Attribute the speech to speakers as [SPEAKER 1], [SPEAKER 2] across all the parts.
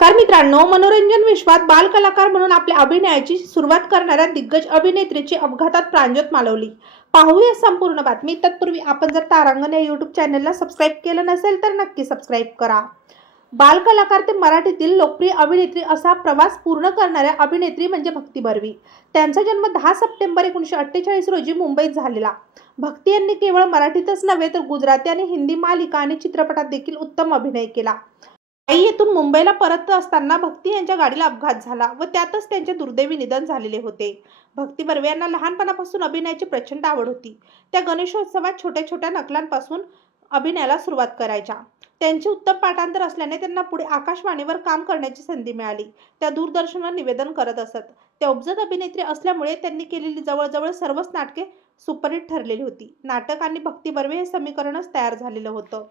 [SPEAKER 1] तर मित्रांनो मनोरंजन विश्वात बाल कलाकार म्हणून आपल्या अभिनयाची सुरुवात करणाऱ्या दिग्गज अभिनेत्रीची अपघातात प्रांजत मालवली. पाहूया संपूर्ण बातमी. तत्पूर्वी आपण जर तारांगण या यूट्यूब चॅनलला सबस्क्राईब केलं नसेल तर नक्की सबस्क्राईब करा. बालकलाकार ते मराठीतील लोकप्रिय अभिनेत्री असा प्रवास पूर्ण करणाऱ्या अभिनेत्री म्हणजे भक्ती बर्वी. त्यांचा जन्म दहा सप्टेंबर एकोणीसशे अठ्ठेचाळीस रोजी मुंबईत झालेला. भक्ती यांनी केवळ मराठीतच नव्हे तर गुजराती आणि हिंदी मालिका आणि चित्रपटात देखील उत्तम अभिनय केला. आई येथून मुंबईला परत असताना भक्ती यांच्या गाडीला अपघात झाला व त्यातच त्यांचे दुर्दैवी निधन झालेले होते. भक्ती बर्वे यांना लहानपणापासून अभिनयाची प्रचंड आवड होती. त्या गणेशोत्सवात छोट्या छोट्या नकलांपासून अभिनयाला सुरुवात करायच्या. त्यांचे उत्तम पाठांतर असल्याने त्यांना पुढे आकाशवाणीवर काम करण्याची संधी मिळाली. त्या दूरदर्शनवर निवेदन करत असत. त्या उपजत अभिनेत्री असल्यामुळे त्यांनी केलेली जवळजवळ सर्वच नाटके सुपरहिट ठरलेली होती. नाटक आणि भक्ती बर्वे हे समीकरणच तयार झालेलं होतं.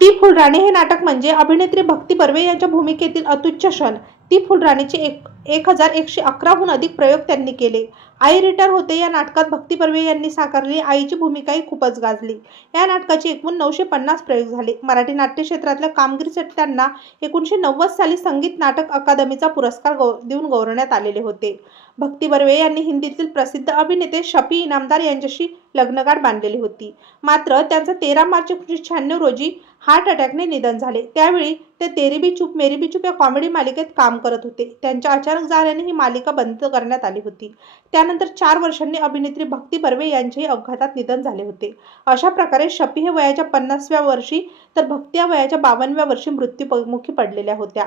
[SPEAKER 1] ती फुलराणी हे नाटक म्हणजे अभिनेत्री भक्ती बर्वे यांच्या भूमिकेतील अत्युच्च क्षण. ती फुलराणीचे एक एक हजार एकशे अकराहून अधिक प्रयोग त्यांनी केले. आई रिटायर होते या नाटकात भक्ती बर्वे यांनी साकारली. आईची भूमिकाही खूपच गाजली. या नाटकाचे एकूण नऊशे पन्नास प्रयोग झाले. मराठी नाट्य क्षेत्रातल्या कामगिरीसाठी त्यांना एकोणीसशे नव्वद साली संगीत नाटक अकादमीचा पुरस्कार गौ देऊन गौरवण्यात आलेले होते. भक्ती बर्वे यांनी हिंदीतील प्रसिद्ध अभिनेते शफी इनामदार यांच्याशी लग्नगाठ बांधलेली होती. मात्र त्यांचं तेरा मार्च एकोणीसशे शहाण्णव रोजी हार्ट अटॅकने निधन झाले. त्यावेळी ते तेरी भी चुप मेरी भी चुप या कॉमेडी मालिकेत काम करत होते. त्यांच्या अचानक झाल्याने ही मालिका बंद करण्यात आली होती. त्यानंतर चार वर्षांनी अभिनेत्री भक्ती बर्वे यांचेही अपघातात निधन झाले होते. अशा प्रकारे शफी हे वयाच्या पन्नासव्या वर्षी तर भक्ती या वयाच्या बावनव्या वर्षी मृत्यूमुखी पडलेल्या होत्या.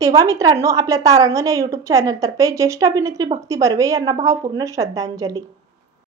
[SPEAKER 1] तेव्हा मित्रांनो आपल्या तारांगण या यूट्यूब चॅनलतर्फे ज्येष्ठ अभिनेत्री भक्ती बर्वे यांना भावपूर्ण श्रद्धांजली.